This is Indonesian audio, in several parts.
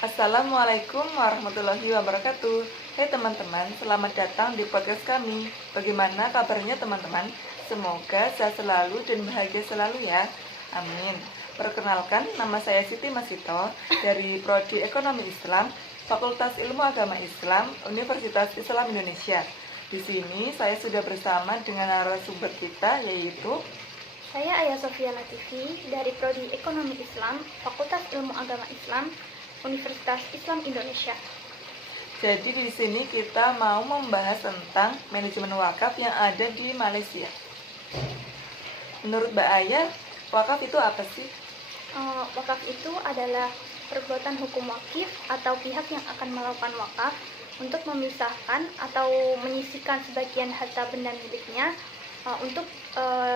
Assalamualaikum warahmatullahi wabarakatuh. Hai teman-teman, selamat datang di podcast kami. Bagaimana kabarnya teman-teman? Semoga sehat selalu dan bahagia selalu ya. Amin. Perkenalkan, nama saya Siti Masito dari Prodi Ekonomi Islam, Fakultas Ilmu Agama Islam, Universitas Islam Indonesia. Di sini saya sudah bersama dengan narasumber kita, yaitu Saya Ayah Sofia Latifi dari Prodi Ekonomi Islam, Fakultas Ilmu Agama Islam, Universitas Islam Indonesia. Jadi di sini kita mau membahas tentang manajemen wakaf yang ada di Malaysia. Menurut Mbak Ayah, wakaf itu apa sih? Wakaf itu adalah perbuatan hukum wakif atau pihak yang akan melakukan wakaf untuk memisahkan atau menyisihkan sebagian harta benda miliknya untuk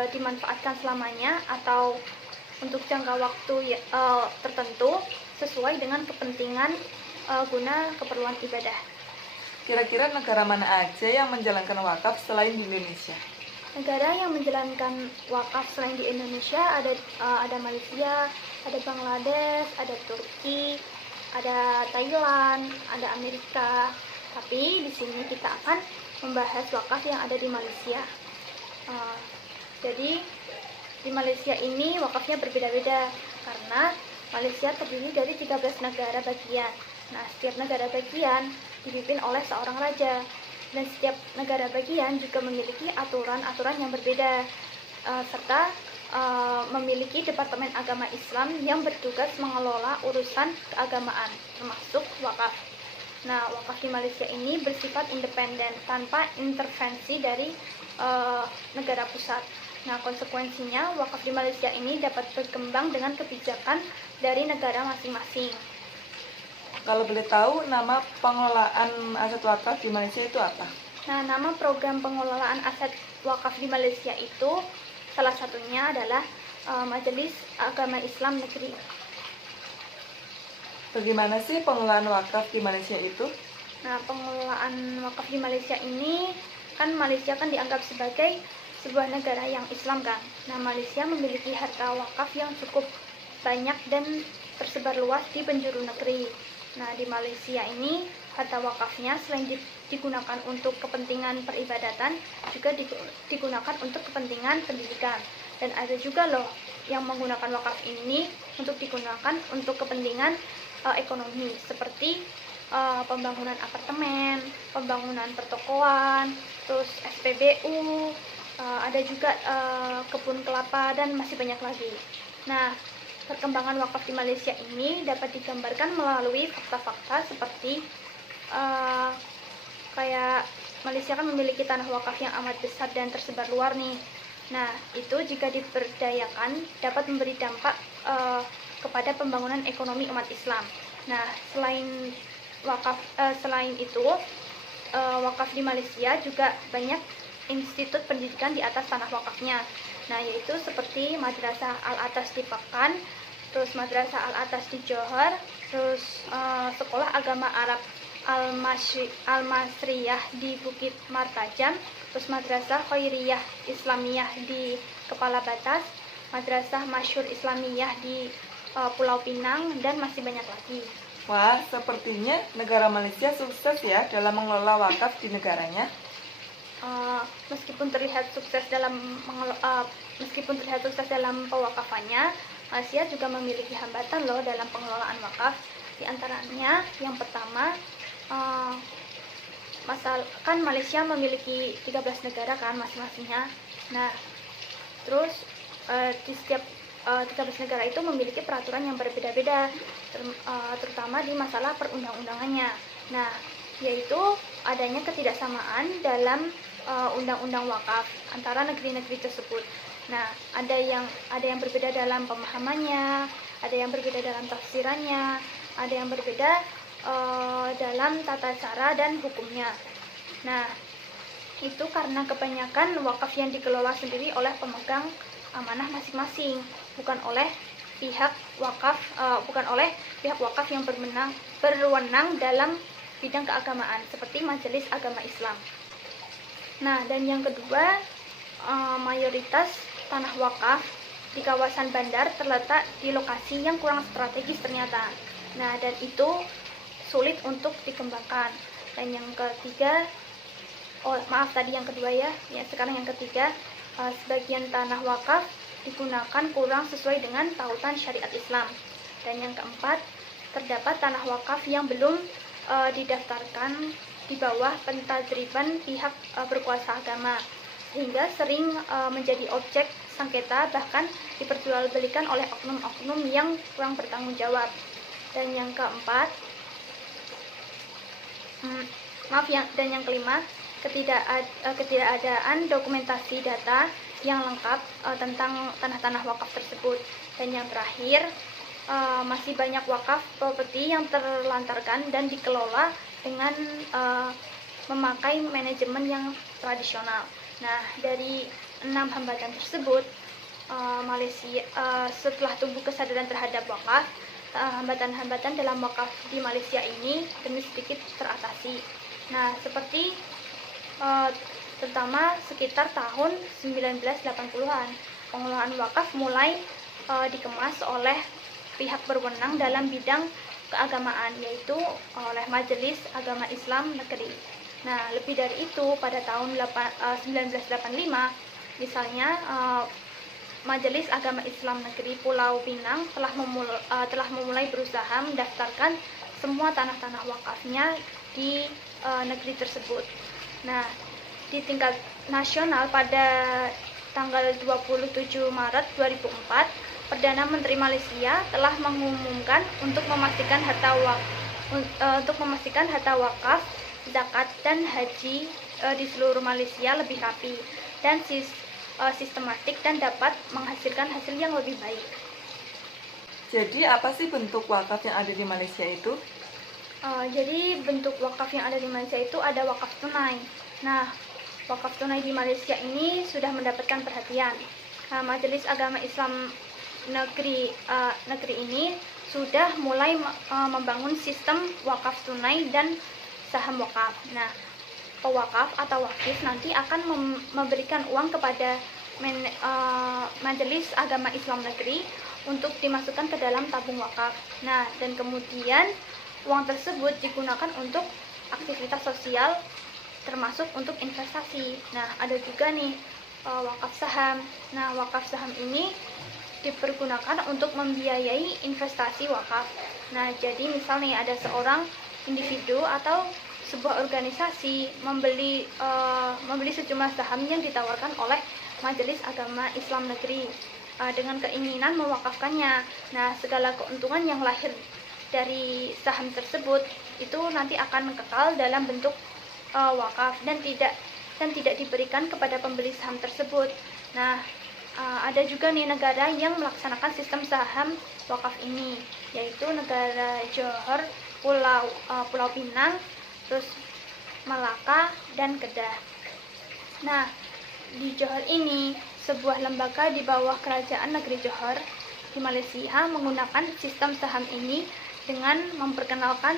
dimanfaatkan selamanya atau untuk jangka waktu tertentu sesuai dengan kepentingan guna keperluan ibadah. Kira-kira negara mana aja yang menjalankan wakaf selain di Indonesia? Negara yang menjalankan wakaf selain di Indonesia ada Malaysia, ada Bangladesh, ada Turki, ada Thailand, ada Amerika. Tapi di sini kita akan membahas wakaf yang ada di Malaysia. Jadi di Malaysia ini wakafnya berbeda-beda karena Malaysia terdiri dari 13 negara bagian. Nah, setiap negara bagian dipimpin oleh seorang raja. Dan setiap negara bagian juga memiliki aturan-aturan yang berbeda, serta memiliki Departemen Agama Islam yang bertugas mengelola urusan keagamaan, termasuk wakaf. Nah, wakaf di Malaysia ini bersifat independen, tanpa intervensi dari negara pusat. Nah, konsekuensinya wakaf di Malaysia ini dapat berkembang dengan kebijakan dari negara masing-masing. Kalau boleh tahu, nama pengelolaan aset wakaf di Malaysia itu apa? Nah, nama program pengelolaan aset wakaf di Malaysia itu salah satunya adalah Majelis Agama Islam Negeri. Bagaimana sih pengelolaan wakaf di Malaysia itu? Nah, pengelolaan wakaf di Malaysia ini Malaysia dianggap sebagai sebuah negara yang Islam kan. Nah, Malaysia memiliki harta wakaf yang cukup banyak dan tersebar luas di penjuru negeri. Nah, di Malaysia ini harta wakafnya selain digunakan untuk kepentingan peribadatan, juga digunakan untuk kepentingan pendidikan. Dan ada juga loh yang menggunakan wakaf ini untuk digunakan untuk kepentingan ekonomi, seperti pembangunan apartemen, pembangunan pertokoan, terus SPBU, ada juga kebun kelapa, dan masih banyak lagi. Nah, perkembangan wakaf di Malaysia ini dapat digambarkan melalui fakta-fakta seperti kayak Malaysia memiliki tanah wakaf yang amat besar dan tersebar luar nih. Nah, itu jika diberdayakan dapat memberi dampak kepada pembangunan ekonomi umat Islam. Nah, selain itu, wakaf di Malaysia juga banyak institut pendidikan di atas tanah wakafnya. Nah, yaitu seperti Madrasah Al-Atas di Pekan, terus Madrasah Al-Atas di Johor, terus Sekolah Agama Arab Al-Masriyah di Bukit Martajam, terus Madrasah Khairiyah Islamiyah di Kepala Batas, Madrasah Masyhur Islamiyah di Pulau Pinang, dan masih banyak lagi. Wah, sepertinya negara Malaysia sukses ya dalam mengelola wakaf di negaranya. Meskipun terlihat sukses dalam pewakafannya, Malaysia juga memiliki hambatan loh dalam pengelolaan wakaf. Di antaranya yang pertama, Malaysia memiliki 13 negara kan masing-masingnya. Nah, terus di setiap 13 negara itu memiliki peraturan yang berbeda-beda, terutama di masalah perundang-undangannya. Nah, yaitu adanya ketidaksamaan dalam undang-undang wakaf antara negeri-negeri tersebut. Nah, ada yang berbeda dalam pemahamannya, ada yang berbeda dalam tafsirannya, ada yang berbeda dalam tata cara dan hukumnya. Nah, itu karena kebanyakan wakaf yang dikelola sendiri oleh pemegang amanah masing-masing, bukan oleh pihak wakaf yang berwenang dalam bidang keagamaan seperti Majelis Agama Islam. Nah, dan yang kedua, mayoritas tanah wakaf di kawasan bandar terletak di lokasi yang kurang strategis ternyata. Nah, dan itu sulit untuk dikembangkan. Dan yang ketiga, yang kedua ya, sekarang yang ketiga, sebagian tanah wakaf digunakan kurang sesuai dengan tautan syariat Islam. Dan yang keempat, terdapat tanah wakaf yang belum didaftarkan di bawah pentadriban pihak berkuasa agama, sehingga sering menjadi objek sengketa, bahkan diperjualbelikan oleh oknum-oknum yang kurang bertanggung jawab. Dan yang keempat, dan yang kelima, ketidakadaan dokumentasi data yang lengkap tentang tanah-tanah wakaf tersebut. Dan yang terakhir, masih banyak wakaf properti yang terlantarkan dan dikelola dengan memakai manajemen yang tradisional. Nah, dari 6 hambatan tersebut, Malaysia setelah tumbuh kesadaran terhadap wakaf, hambatan-hambatan dalam wakaf di Malaysia ini demi sedikit teratasi. Nah, seperti terutama sekitar tahun 1980-an, pengelolaan wakaf mulai dikemas oleh pihak berwenang dalam bidang keagamaan, yaitu oleh Majelis Agama Islam Negeri. Nah, lebih dari itu, pada tahun 1985, misalnya Majelis Agama Islam Negeri Pulau Pinang telah memulai berusaha mendaftarkan semua tanah-tanah wakafnya di negeri tersebut. Nah, di tingkat nasional pada tanggal 27 Maret 2004, Perdana Menteri Malaysia telah mengumumkan untuk memastikan harta wakaf, zakat dan haji di seluruh Malaysia lebih rapi dan sistematik dan dapat menghasilkan hasil yang lebih baik. Jadi apa sih bentuk wakaf yang ada di Malaysia itu? Jadi bentuk wakaf yang ada di Malaysia itu ada wakaf tunai. Nah, wakaf tunai di Malaysia ini sudah mendapatkan perhatian. Majelis Agama Islam negeri ini sudah mulai membangun sistem wakaf tunai dan saham wakaf. Nah, pewakaf atau wakif nanti akan memberikan uang kepada Majelis Agama Islam Negeri untuk dimasukkan ke dalam tabung wakaf. Nah, dan kemudian uang tersebut digunakan untuk aktivitas sosial, termasuk untuk investasi. Nah, ada juga nih wakaf saham. Nah, wakaf saham ini dipergunakan untuk membiayai investasi wakaf. Nah, jadi misalnya ada seorang individu atau sebuah organisasi membeli sejumlah saham yang ditawarkan oleh Majelis Agama Islam Negeri dengan keinginan mewakafkannya. Nah, segala keuntungan yang lahir dari saham tersebut itu nanti akan kekal dalam bentuk wakaf dan tidak diberikan kepada pembeli saham tersebut. Nah, ada juga nih negara yang melaksanakan sistem saham wakaf ini, yaitu negara Johor, Pulau Pinang, terus Malaka dan Kedah. Nah, di Johor ini, sebuah lembaga di bawah kerajaan negeri Johor di Malaysia menggunakan sistem saham ini dengan memperkenalkan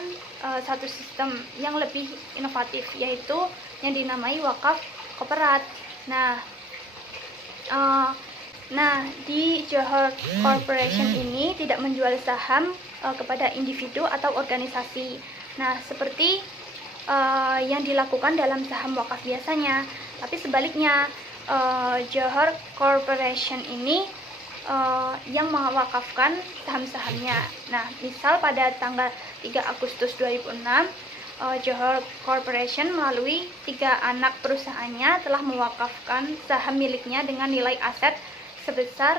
satu sistem yang lebih inovatif, yaitu yang dinamai wakaf kooperat. Nah, di Johor Corporation ini tidak menjual saham kepada individu atau organisasi. Nah, seperti yang dilakukan dalam saham wakaf biasanya, tapi sebaliknya Johor Corporation ini yang mewakafkan saham-sahamnya. Nah, misal pada tanggal 3 Agustus 2006, Johor Corporation melalui 3 anak perusahaannya telah mewakafkan saham miliknya dengan nilai aset sebesar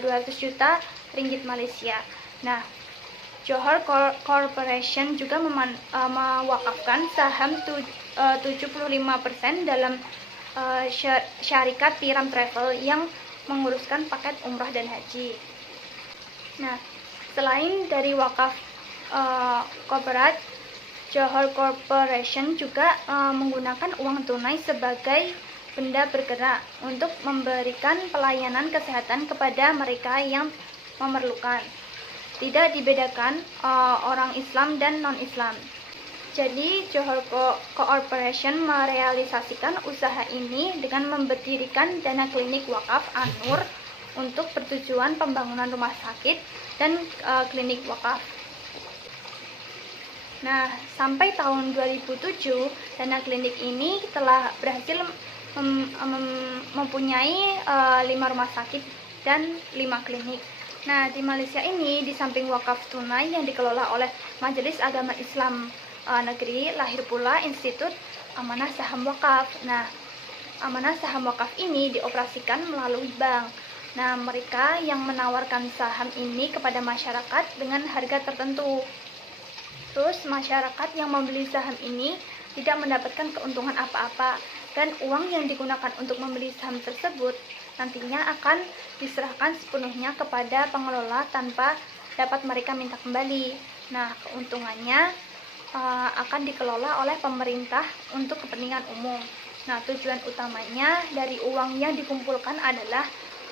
200 juta ringgit Malaysia. Nah, Johor Corporation juga mewakafkan saham 75% dalam syarikat Tiram Travel yang menguruskan paket umrah dan haji. Nah, selain dari wakaf kooperat, Johor Corporation juga menggunakan uang tunai sebagai benda bergerak untuk memberikan pelayanan kesehatan kepada mereka yang memerlukan. Tidak dibedakan orang Islam dan non-Islam. Jadi, Johor Corporation merealisasikan usaha ini dengan mendirikan dana klinik wakaf An-Nur untuk bertujuan pembangunan rumah sakit dan klinik wakaf. Nah, sampai tahun 2007, dana klinik ini telah berhasil mempunyai 5 rumah sakit dan 5 klinik. Nah, di Malaysia ini, di samping wakaf tunai yang dikelola oleh Majelis Agama Islam Negeri, lahir pula Institut Amanah Saham Wakaf. Nah, Amanah Saham Wakaf ini dioperasikan melalui bank. Nah, mereka yang menawarkan saham ini kepada masyarakat dengan harga tertentu. Terus, masyarakat yang membeli saham ini tidak mendapatkan keuntungan apa-apa, dan uang yang digunakan untuk membeli saham tersebut nantinya akan diserahkan sepenuhnya kepada pengelola tanpa dapat mereka minta kembali. Nah, keuntungannya akan dikelola oleh pemerintah untuk kepentingan umum. Nah, tujuan utamanya dari uang yang dikumpulkan adalah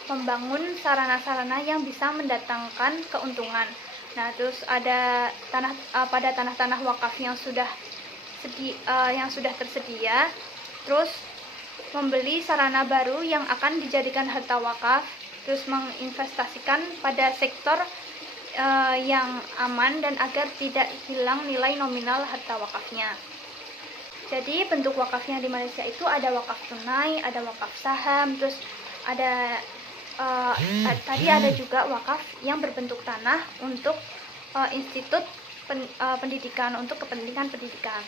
membangun sarana-sarana yang bisa mendatangkan keuntungan. Nah, terus ada pada tanah-tanah wakaf yang sudah tersedia, terus membeli sarana baru yang akan dijadikan harta wakaf, terus menginvestasikan pada sektor yang aman dan agar tidak hilang nilai nominal harta wakafnya. Jadi bentuk wakaf yang di Malaysia itu ada wakaf tunai, ada wakaf saham, terus ada tadi ada juga wakaf yang berbentuk tanah untuk institut pendidikan, untuk kepentingan pendidikan.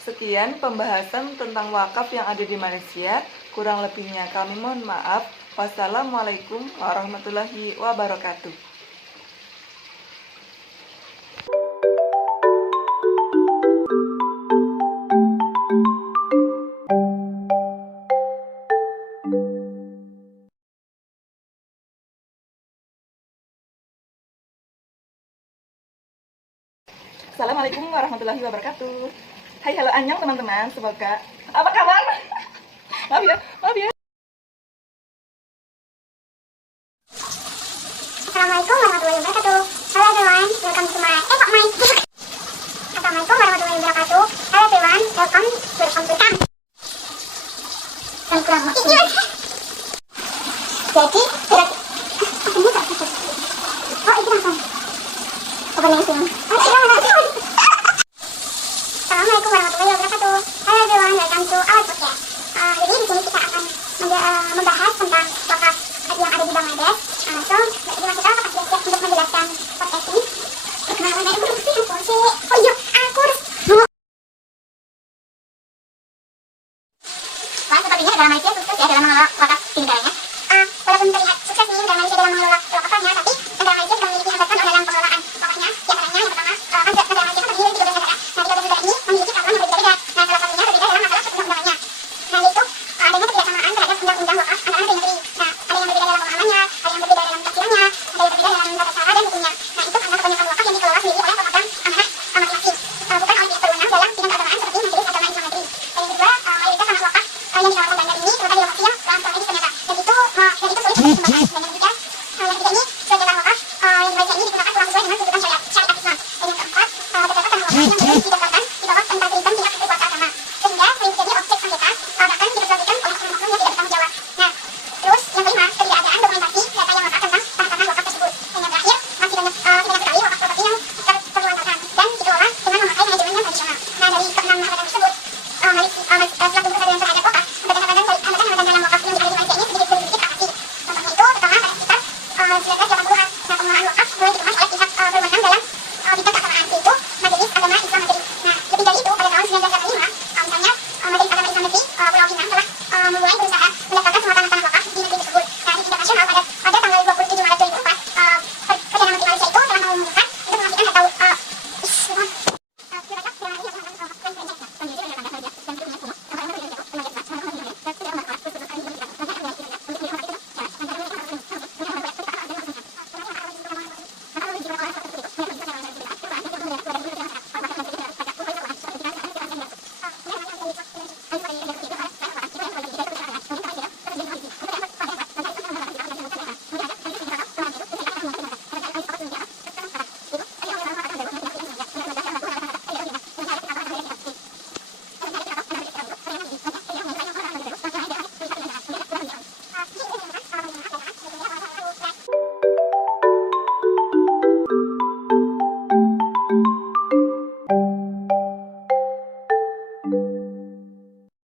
Sekian pembahasan tentang wakaf yang ada di Malaysia. Kurang lebihnya kami mohon maaf. Wassalamualaikum warahmatullahi wabarakatuh. Assalamualaikum warahmatullahi wabarakatuh. Hai, halo, annyeong teman-teman. Semoga apa kabar? Maaf ya. Assalamualaikum warahmatullahi wabarakatuh. Hello everyone, welcome to my Assalamualaikum warahmatullahi wabarakatuh. Hello everyone, welcome to the computer. Dan kurang jadi itu langsung opening film. Assalamualaikum warahmatullahi wabarakatuh. Hello everyone, welcome to our podcast. Jadi di sini kita akan membahas tentang wakaf yang ada di Bangladesh. Jadi Mas Ita, apakah sudah siap untuk menjelaskan podcast ini? Perkenalan dari produksi aku sih. Oh iya, aku harus Wah, sepertinya negara Malaysia sukses ya dalam mengelola wakaf di negaranya. Walaupun terlihat sukses nih negara Malaysia dalam mengelola wakafnya, tapi negara Malaysia juga memiliki hambatan dalam pengelolaan wakafnya. Di antaranya yang pertama, negara Malaysia kan terdiri dari 13 negara. Nah, 13 negara ini memiliki peraturan yang berbeda-beda. Nah, salah satunya berbeda dalam masalah perundang-undangannya. Nah, yaitu adanya ketidaksamaan terhadap undang-undang wakaf antara negeri. Nah, ada yang berbeda dalam pemahamannya, ada yang berbeda dalam tafsirannya, ada yang berbeda dalam tata cara dan hukumnya. Nah, itu karena kebanyakan wakaf yang dikelola sendiri oleh pemegang amanah masing-masing, bukan oleh pihak berwenang dalam bidang keagamaan seperti Majelis Agama Islam Negeri. Dan yang kedua, mayoritas anak wakaf yang ditawarkan bandar ini terletak di lokasi yang kurang strategis ternyata, dan itu sulit untuk dikembangkan. Dan yang ketiga ini sebagai tanah wakaf yang di Malaysia ini digunakan kurang sesuai dengan tuntutan syariat Islam. Dan yang keempat, terdapat tanah wakaf yang belum didaftarkan di bawah penteritan pihak berkuasa agama, sehingga sering menjadi objek sengketa, bahkan diperjualbelikan oleh oknum-oknum yang tidak bertanggung jawab. Nah, terus yang kelima, ketidakadaan dokumentasi data yang lengkap tentang tanah-tanah wakaf tersebut. Dan yang terakhir, masih banyak sekali wakaf properti yang terperluankan dan dikelola dengan memakai manajemen yang tradisional. Nah, dari keenam hambatan tersebut, selaku kesadaran terhadap wakaf, hambatan-hambatan dalam wakaf yang ada di Malaysia ini sedikit teratasi. Contohnya itu pertama pada sekitar 1980-an. Nah, pengelolaan wakaf mulai dikemas oleh pihak berwenang dalam bidang keagamaan, yaitu Majelis Agama Islam Negeri. Nah, lebih dari itu, pada tahun 1985, misalnya Majelis Agama Islam Negeri Pulau Pinang telah mulai berusaha mendaftarkan